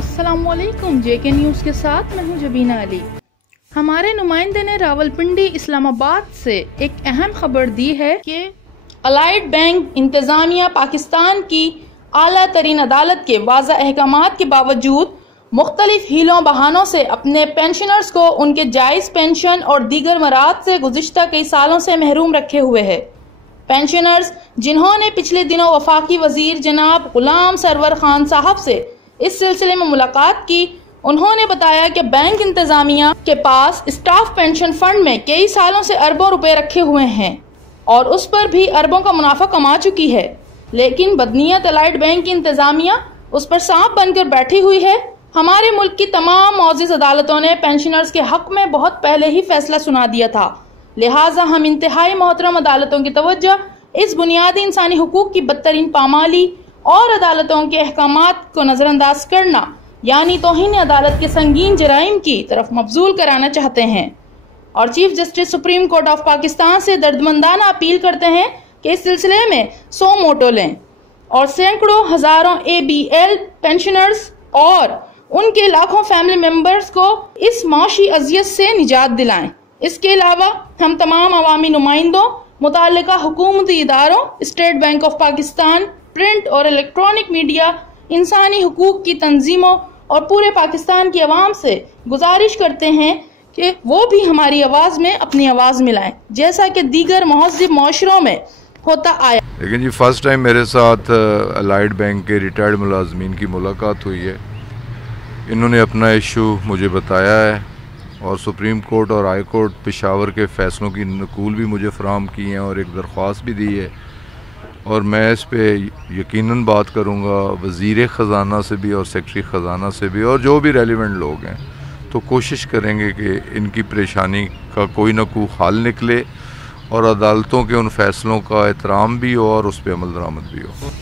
अस्सलामुअलैकुम JK news के साथ मैं हूं जबीना अली। हमारे नुमाइंदे ने रावलपिंडी इस्लामाबाद से एक अहम खबर दी है कि अलाइड बैंक इंतज़ामिया पाकिस्तान की आला तरीन अदालत के वाज़ा अहकामात के बावजूद मुख्तलिफ हीलों बहानों से अपने पेंशनर्स को उनके जायज़ पेंशन और दीगर मराद से गुज़िश्ता कई सालों से महरूम रखे हुए है। पेंशनर्स जिन्होंने पिछले दिनों वफाकी वजीर जनाब गुलाम सरवर खान साहब से इस सिलसिले में मुलाकात की, उन्होंने बताया कि बैंक इंतजामिया के पास स्टाफ पेंशन फंड में कई सालों से अरबों रुपए रखे हुए हैं और उस पर भी अरबों का मुनाफा कमा चुकी है, लेकिन बदनीयत अलाइड बैंक की इंतजामिया उस पर सांप बनकर बैठी हुई है। हमारे मुल्क की तमाम मौजिज़ अदालतों ने पेंशनर्स के हक में बहुत पहले ही फैसला सुना दिया था, लिहाजा हम इंतहाई मोहतरम अदालतों की तवज्जो इस बुनियादी इंसानी हुकूक की बदतरीन पामाली और अदालतों के अहकामात को नज़रअंदाज करना यानी तौहीन अदालत के संगीन जराइम की तरफ मबजूल कराना चाहते हैं और chief justice supreme court of Pakistan से दर्दमंदाना अपील करते हैं कि इस सिलसिले में 100 मोटो लें और सैकड़ों हजारों ABL पेंशनर्स और उनके लाखों फैमिली मेंबर्स को इस माशी अजियत से निजात दिलाएं। इसके अलावा हम तमाम अवामी नुमाइंदों, मुताल्लिका हुकूमती इदारों, state bank of Pakistan, print और इलेक्ट्रॉनिक मीडिया, इंसानी हुकूक की तंजीमों और पूरे पाकिस्तान की आवाम से गुजारिश करते हैं कि वो भी हमारी आवाज़ में अपनी आवाज़ मिलाएं, जैसा कि दीगर महज़ब माशरों में होता आया। लेकिन जी फर्स्ट टाइम मेरे साथ अलाइड बैंक के रिटायर्ड मुलाजमीन की मुलाकात हुई है। इन्होंने अपना इशू मुझे बताया है और सुप्रीम कोर्ट और हाई कोर्ट पेशावर के फ़ैसलों की नकूल भी मुझे फ़राहम की हैं और एक दरख्वास्त भी दी है और मैं इस पे यकीनन बात करूँगा वज़ीर ख़ज़ाना से भी और सेक्रेटरी ख़ज़ाना से भी और जो भी रेलिवेंट लोग हैं, तो कोशिश करेंगे कि इनकी परेशानी का कोई ना कोई हल निकले और अदालतों के उन फ़ैसलों का एहतराम भी हो और उस पर अमल दरामद भी हो।